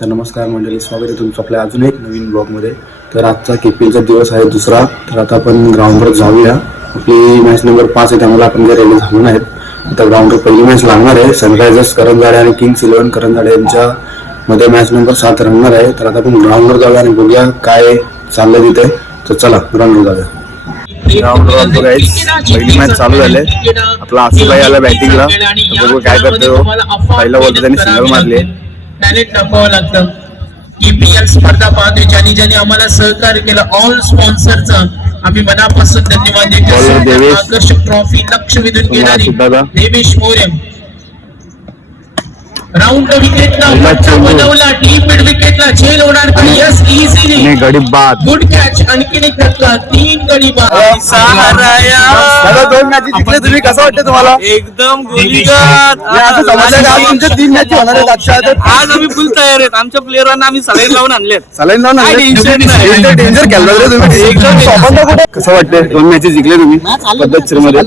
तर नमस्कार मंडळी स्वागत आहे तुमचं आपल्या अजून एक नवीन ब्लॉगमध्ये. तर आजचा केपीएलचा दिवस आहे दुसरा. तर आता आपण ग्राउंडवर जाऊया. आपली मॅच नंबर पाच आहे त्यामुळे आपण काही रेल्वे झालो नाहीत. आता ग्राउंडवर पहिली मॅच लागणार आहे. सनरायझर्स करंजाडे आणि किंग्स इलेव्हन करंजाडे यांच्या मध्ये मॅच नंबर सात रंगणार आहे. तर आता आपण ग्राउंडवर जाऊया आणि बघूया काय चाललंय तिथे. तर चला ग्राउंडवर जाऊया. ग्राउंडवर गाईज पहिली मॅच चालू झाली आपला आसूबाई आला बॅटिंगला बघू काय करतो पहिला बॉल त्यांनी सिंगल मारली टॅलेंट दाखवावं लागतं ईपीएल स्पर्धा पाहतोय ज्यांनी ज्यांनी आम्हाला सहकार्य केलं ऑल स्पॉन्सरचं आम्ही मनापासून धन्यवाद देतो. आकर्षक ट्रॉफी लक्ष वेधून घेणारी. देवेश मोरे राऊंड विकेटला फटका. बनवला मिड विकेटला झेल होणार का यस आणि इझिली गडी बाद. गुड कॅच आणखीन एक धक्का तीन गडी बाद. दोन मॅच जिंकले. तुम्ही कसं वाटतं तुम्हाला? एकदम तुमच्या तीन मॅच होणार आहेत आज आम्ही फुल तयार आहेत. आमच्या प्लेअरांना आम्ही सलाईन लावून आणलेत चालेल ना काय tension नाही. डेंजर खेळला रे तुम्ही. एकदम स्वतंत्र कुठे? कसं वाटतंय? दोन मॅचेस जिंकले तुम्ही? पद्धतशीरमध्ये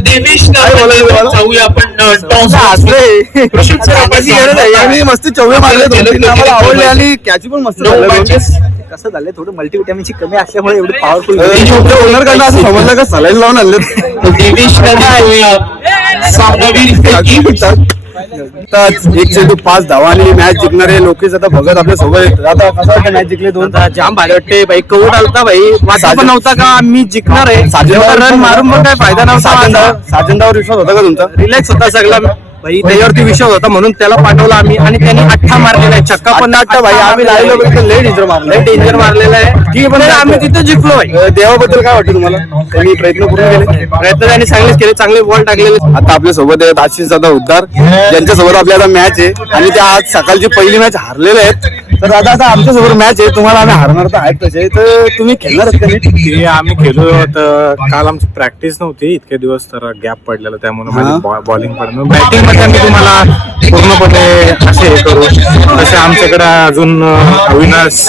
देवेश? जाऊया टॉस आपण आम्ही मस्त चौवे मारले दोन तीन आम्हाला आवडले आणि कॅची पण मस्त. कसं झालंय? थोडं मल्टीविटॅमिनची कमी असल्यामुळे एवढी पॉवरफुल ओनर कडनं असं समजलं का? सलाईन लावून आणले एक चेंडू पाच धावा आणि मॅच जिंकणारे लोकेश आता बघत आपल्यासोबत आहेत. आता कसं वाटतं मॅच जिंकले दोन? जाम भारी वाटते. भाई कवड आलता भाई. माझा पण नव्हता का? मी जिंकणार आहे. साजेंदावर रन मारून पण काय फायदा नव्हता. साजेंदावर विश्वास होता का तुमचा? रिलॅक्स होता सगळा. भाई त्याच्यावरती विश्वास होता म्हणून त्याला पाठवला आम्ही आणि त्यांनी अठ्ठा मारलेला आहे चक्का पण अठ्ठा भाई आम्ही लाईव्ह बघितलं लय डेंजर मारलं डेंजर मारलेला आहे. ठीक आहे पण आम्ही तिथे जिंकलो भाई अं, देवाबद्दल काय वाटतं तुम्हाला? त्यांनी प्रयत्न पूर्ण केले? प्रयत्न त्यांनी चांगलेच केले चांगले बॉल टाकलेले. आता आपल्यासोबत आहेत आशिष दादा उद्धार. ज्यांच्या सोबत आपली आता मॅच आहे. आणि त्या आज सकाळची पहिली मॅच हारलेले आहेत. तर दादा आता आमच्यासोबत मॅच आहे. तुम्हाला आम्ही हारणार तर आहेत तसे. तर तुम्ही खेळणार का आम्ही खेळलो तर काल आमची प्रॅक्टिस नव्हती. इतके दिवस तर गॅप पडलेला. त्यामुळे. माझी बॉलिंग पडणं बॅटिंगमध्ये आम्ही तुम्हाला पूर्णपणे असे हे करू. तसे आमच्याकडे अजून अं, अविनाश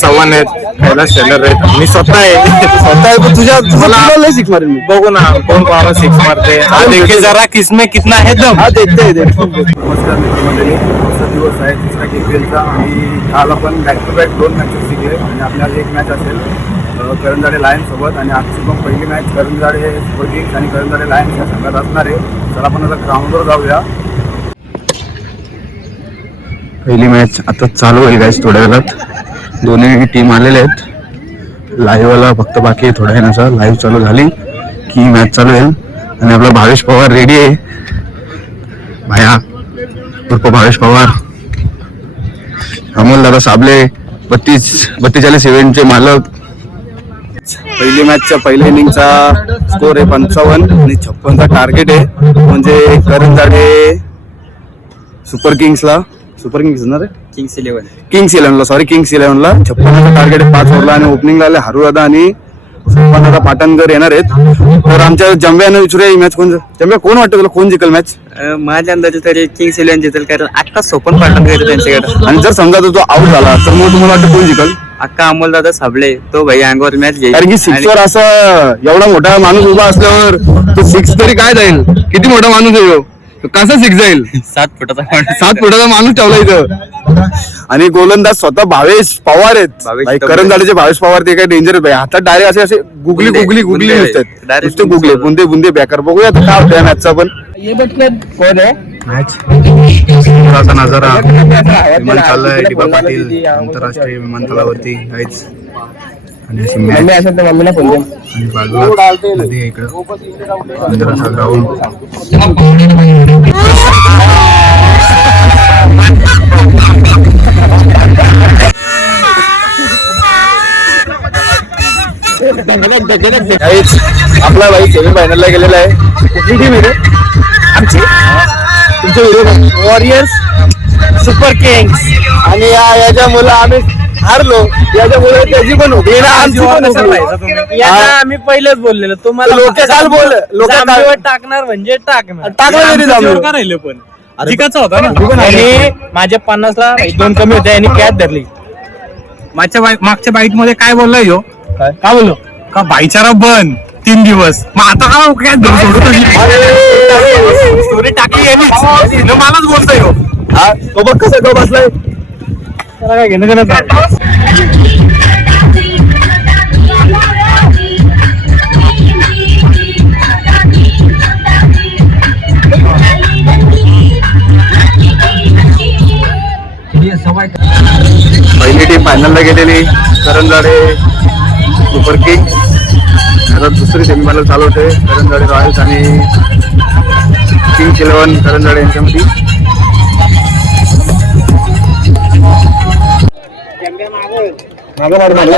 चव्हाण आहेत. कैलास टेलर आहेत. मी स्वतः आहे. स्वतः आहे, पण तुझ्या तुला लय शिकणार मी. बघू ना कोण कोणाला सिक्स मारते हा देखील जरा किसमे कितना है दम. हा देखते नमस्कार मित्रमंडळी. आजचा दिवस आहे तिसरा केपीएलचा आणि काल आपण बॅक टू बॅक दोन मॅचेस जिंकले आणि आपल्या एक मॅच असेल करंजाडे लायन्ससोबत आणि आजची पण पहिली मॅच करंजाडे सुपर किंग्स आणि करंजाडे लायन्स या संघात असणार आहे. तर आपण आता ग्राउंडवर जाऊया. पहिली मॅच आता चालू होईल गाईस थोड्या वेळात. दोन्ही टीम आलेले आहेत. लाईव्हवाला फक्त बाकी आहे थोड्या वेळाचा. लाईव्ह चालू झाली की मॅच चालू होईल. आणि आपला भावेश पवार रेडी आहे. भाया उर्फ भावेश पवार. दादा साबले बत्तीस बत्तेचाळीस इव्हेंटचे मालक. पहिली मॅचच्या पहिल्या इनिंगचा स्कोर आहे पंचावन्न आणि छप्पनचा टार्गेट आहे. म्हणजे करंजाडे सुपर किंग्सला सुपर किंग्स ना रे किंग्स इलेव्हन किंग्स इलेव्हनला सॉरी किंग्स इलेव्हनला छप्पनचा टार्गेट आहे पाच ओव्हरला आणि ओपनिंगला आले हरू दादा आणि दादा पाटणकर येणार आहेत. तर आमच्या जंब्यानं विचारूया ही मॅच कोण जंब्या कोण वाटतं तुला? कोण जिंकल मॅच माझ्या अंदाजे तरी किंग्स इलेव्हन जिंकेल कारण अख्खा सोपन घेतो त्यांच्याकडे. आणि जर समजा तो आउट झाला तर मग तुम्हाला वाटतं कोण जिंकल? अख्खा अमोल दादा साबळे तो भाई अंगावर मॅच कारण की सिक्स वर असं एवढा मोठा माणूस उभा असल्यावर तो सिक्स तरी काय जाईल? किती मोठा माणूस आहे ह्यो? तो कसा सिक्स जाईल सात फुटाचा माणूस. सात फुटाचा माणूस ठेवला इथं. आणि गोलंदाज स्वतः भावेश पवार आहेत. भावेश तबले. करंजाडीचे भावेश पवार ते काय डेंजर आहेत. हातात डायरेक्ट असे असे गुगली गुगली गुगली बुंदे नुसते आहेत. Direct नुसते गुगले बुंदे. बुंदे बेकार बघूया आता काय होतं मॅचचा पण. मॅच आता नजारा. विमान चाललंय डिबा पाटील आंतरराष्ट्रीय विमानतळावरती. काहीच आणि अशी मॅच आणि बाजूला नदी आहे इकडं. सुंदर असा ग्राउंड काहीच आपला भाई सेमी फायनलला गेलेला आहे. कुठली टीम आहे रे? आमची? तुमच्या विरोधात वॉरियर्स सुपर किंग्स आणि या याच्या मुलं आम्ही हारलो याच्यामुळे त्याची पण होती आणि आमची पण होती. यांना आम्ही पहिलेच बोललेलो. तुम्हाला लोकं काल बोल- लोकं टाकणार म्हणजे टाकणार. तरी का राहिलं पण? जिकाचा होता ना. आणि माझ्या पन्नासला दोन कमी होते आणि कॅच धरली. मागच्या बाई- मागच्या बाईटमध्ये काय बोललोय ह्यो काय? बोललो? का भाईचारा बंद तीन दिवस? मग आता का काय स्टोरी टाकली? यांनीच. हिनं मलाच बोलतोय ह्यो हा, तो बघ कसा तो बसलाय. त्याला काय घेणं देणं नाही. पहिली टीम फायनलला गेलेली करंजाडे सुपर किंग्स आता दुसरी सेमीफायनल चालू होते. करंजाडे रॉयल्स आणि किंग्स इलेव्हन करंजाडे यांच्यामध्ये. நல்லா மாடு மாடு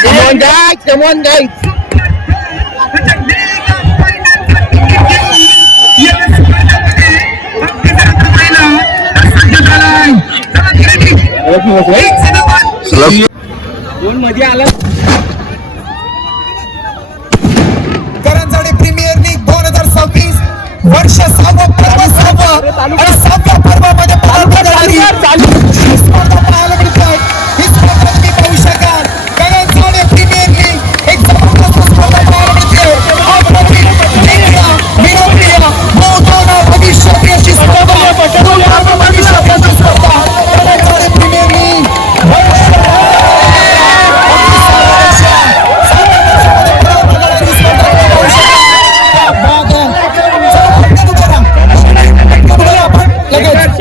Come on guys, come on guys. Selamat तो. सलग करंजाडे प्रीमियर लीग दोन हजार सव्वीस वर्ष सहावं पर्व सहावं आणि सहाव्या पर्वामध्ये पदार्पण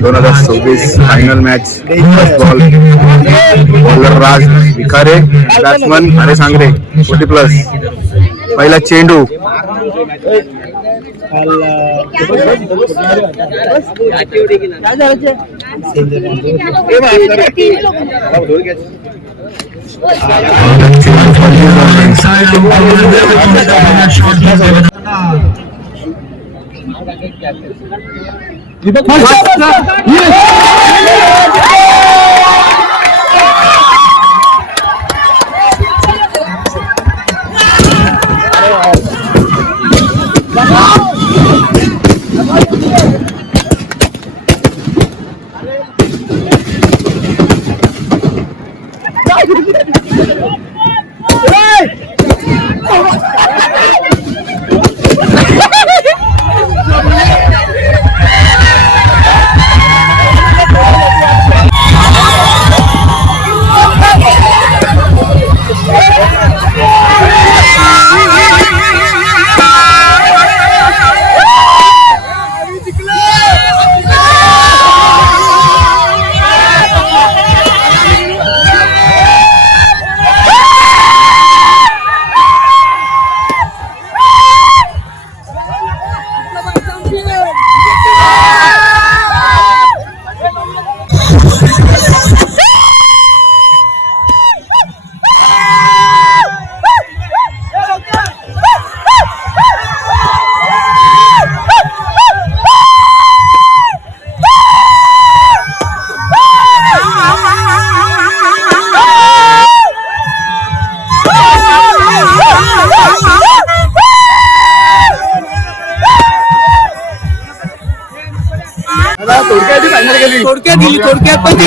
दोन हजार सव्वीस final match ball bowler Raj Bhikare batsman Hare Sangre forty plus पहिला चेंडू ಹಾಗಾಗಿ थोडक्यात दिली थोडक्यात पण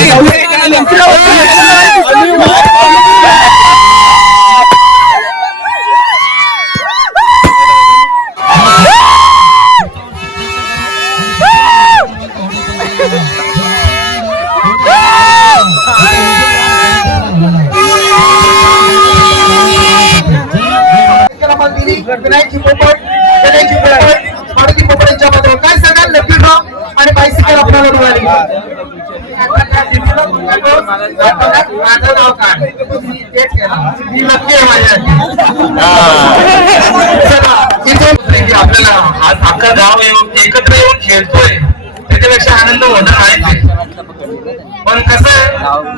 विनायकची पोपट.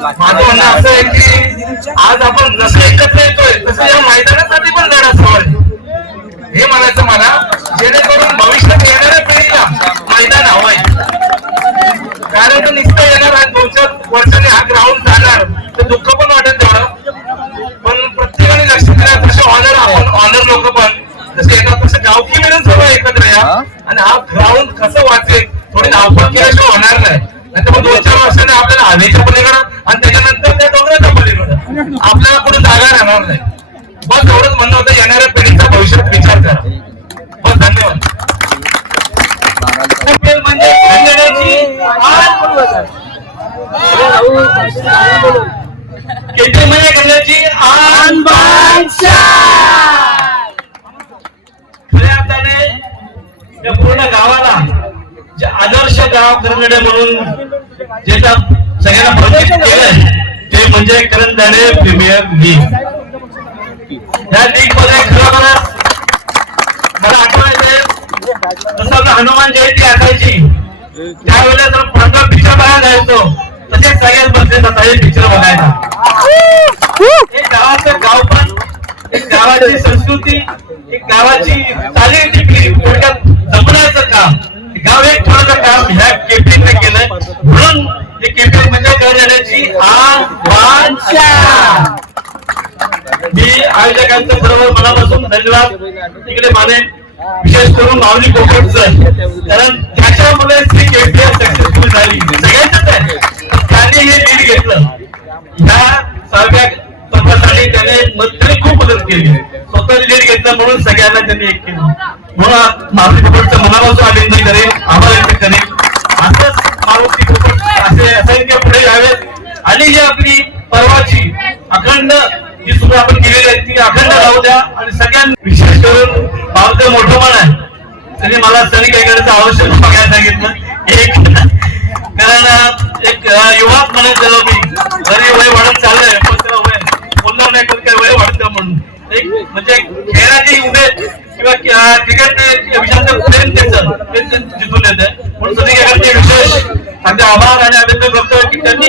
माझं म्हणणं असं आहे की आज आपण जसं एकत्र येतोय तसं या मैदानासाठी पण लढा सवाल हे म्हणायचं मला. खेळ म्हणजे करण्याची खऱ्या अर्थाने पूर्ण गावाला जे आदर्श गाव करंगडे म्हणून जे त्या सगळ्यांना प्रोजेक्ट केलंय ते म्हणजे करंजाने प्रीमियर लीग या लीगमध्ये खरोखरच मला जसं हनुमान जयंती असायची. त्यावेळेला जर पंधरा पिक्चर बघायला जायचो तसे सगळ्यात बसले जातात हे पिक्चर बघायला. एक गावाचं गाव पण एक गावाची संस्कृती एक गावाची चालीरीती पिढी थोडक्यात जपण्याचं काम. गाव एक ठेवण्याचं काम ह्या केपीने केलंय. म्हणून हे केपी म्हणजे करण्याची आकांक्षा. मी आयोजकांचं सर्व मनापासून धन्यवाद. तिकडे मानेन विशेष करून माऊली कोकणचं कारण त्याच्यामुळे श्री केपीआर सक्सेसफुल झाली. सगळ्यांच आहे त्यांनी हे लीड घेतलं. ह्या सहाव्या पंथासाठी त्याने मद- खूप मदत केली. स्वतः लीड घेतलं म्हणून सगळ्यांना त्यांनी एक केलं. म्हणून मारुती कोकणचं मनापासून अभिनंदन करेन. आभार व्यक्त करेन. असंच मारुती कोकण असे असंख्य पुढे यावेत. आणि ही आपली परवाची अखंड जी सुरू आपण केलेली आहे ती अखंड राहू द्या. आणि सगळ्यांना विशेष करून भावचं मोठं मन आहे. त्यांनी मला सनी काय करायचं आवश्यक बघायला सांगितलं. एक कारण एक युवाच म्हणत झालो मी. जरी वय वाढत चाललंय पण त्याला वय बोलणार नाही पण काय वय वाढतं म्हणून. एक म्हणजे खेळाची उभे किंवा क्रिकेट विषयाचं प्रेम त्याचं ते ते जिथून येतं म्हणून सनी काय ते विशेष. त्यांचे आभार आणि अभिनंदन करतो की त्यांनी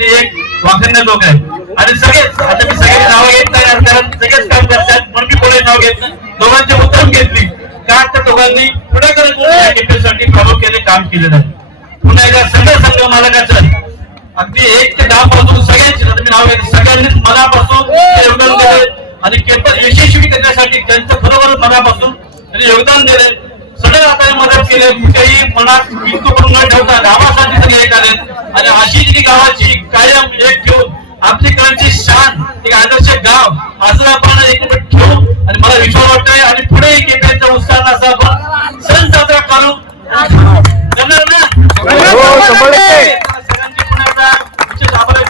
महत्वाचं आणि एक वाखंड लोक आहेत. आणि सगळेच आता मी सगळे नाव घेत नाही कारण सगळेच काम करतात. म्हणून मी कोणी नाव घेत नाही. दोघांची उत्तम घेतली. का तर दोघांनी पुढे करत प्रामुख्याने काम केलेलं आहे. पुन्हा एकदा सगळ्या संघ मालकाचं अगदी एक ते दहा पासून सगळ्यांची आता मी नाव घेत सगळ्यांनीच मनापासून योगदान दिले आणि केपल यशस्वी करण्यासाठी त्यांचं खरोखर मनापासून योगदान दिले सगळे आता मदत केली कुठेही मनात किंतु करून न ठेवता गावासाठी सगळे एक आले. आणि अशी जी गावाची कायम एक ठेवून आपली कडची शान एक आदर्श गाव असं आपण एकत्र ठेवू आणि मला विश्वास वाटतोय आणि पुढे केपीचा उत्साह असं आपण सण साजरा करू. करणार ना? सगळ्यांचे पुन्हा एकदा विशेष आभार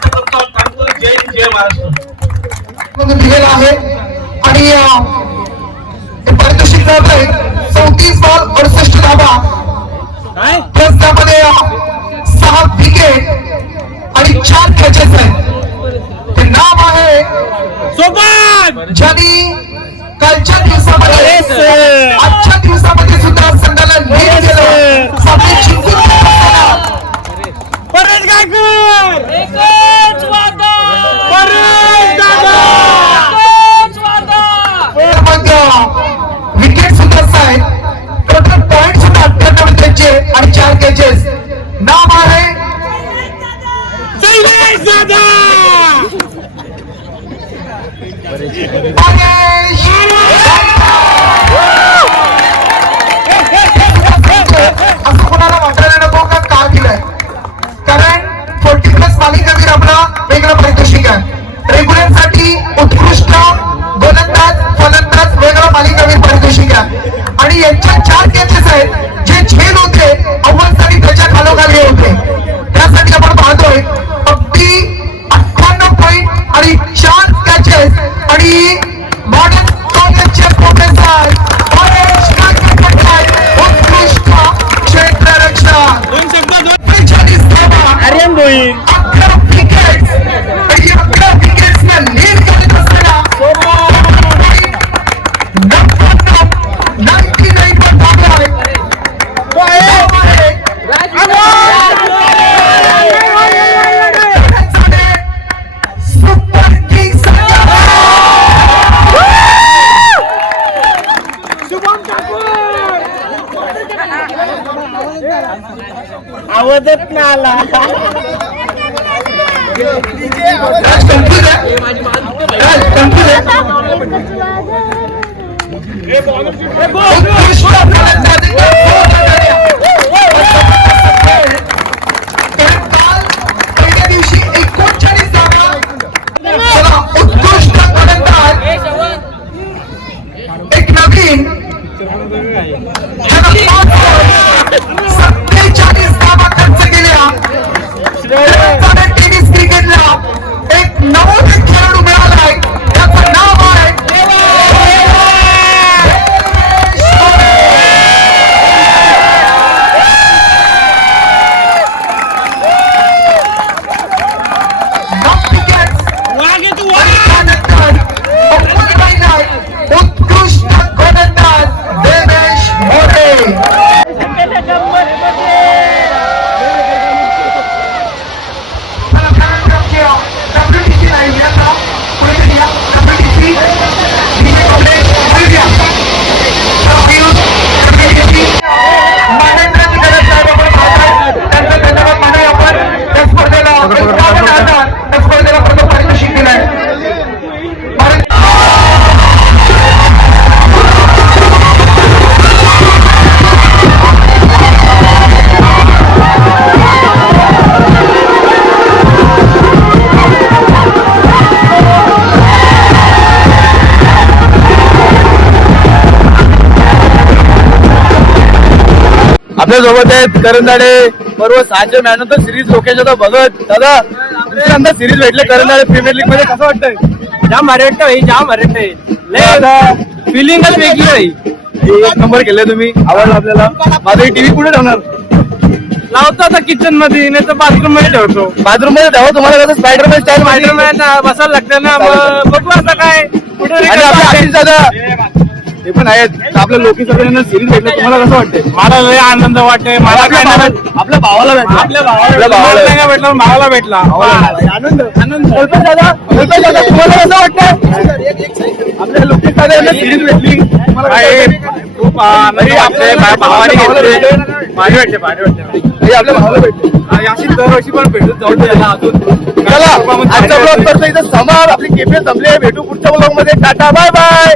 उत्कृष्ट फलंदाज एक नवीन आपल्यासोबत आहेत करंदाडे बरोबर सहाशे मॅन तर सिरीज लोकेश होता बघत. दादा दुसऱ्यांदा सिरीज भेटले करंदाडे प्रीमियर लीगमध्ये? कसं वाटतंय? जाम भारी वाटतं भाई जाम भारी वाटतंय. लय फिलिंगच वेगळी भाई. एक नंबर केले तुम्ही. आवडलं आपल्याला. माझा टीव्ही कुठे ठेवणार? लावतो आता किचनमध्ये नाही तर बाथरूममध्ये ठेवतो. बाथरूममध्ये ठेवा तुम्हाला कसं स्पायडरमॅन स्टाईल स्पायडरमॅन बसायला लागतं ना बघू आता काय. कुठे दादा. ते पण आहेत. आपल्या लोकी सगळ्यांना सिरीज भेटलं तुम्हाला कसं वाटतंय? मला लय आनंद वाटतोय. मला काय आपल्या नाही. भावा- आपल्या भावाला भेटला. आपल्या भावाला भेटला. नाही भावाला भेटला. भावाला भेटला. आनंद. आनंद. कल्पेश दादा कल्पेश दादा तुम्हाला कसं वाटतं आपल्या लोकी सगळ्यांना सिरीज भेटली वाटतंय? खूप आनंदी आपले भावाने घेतले भारी वाटते भारी वाटते आपल्या भावाला भेटले. आणि अशी दरवर्षी पण भेटत जाऊ दे याला अजून. चला आजचा ब्लॉग करतो इथं समार आपली केपीएल संपली भेटू पुढच्या ब्लॉगमध्ये. Tata bye bye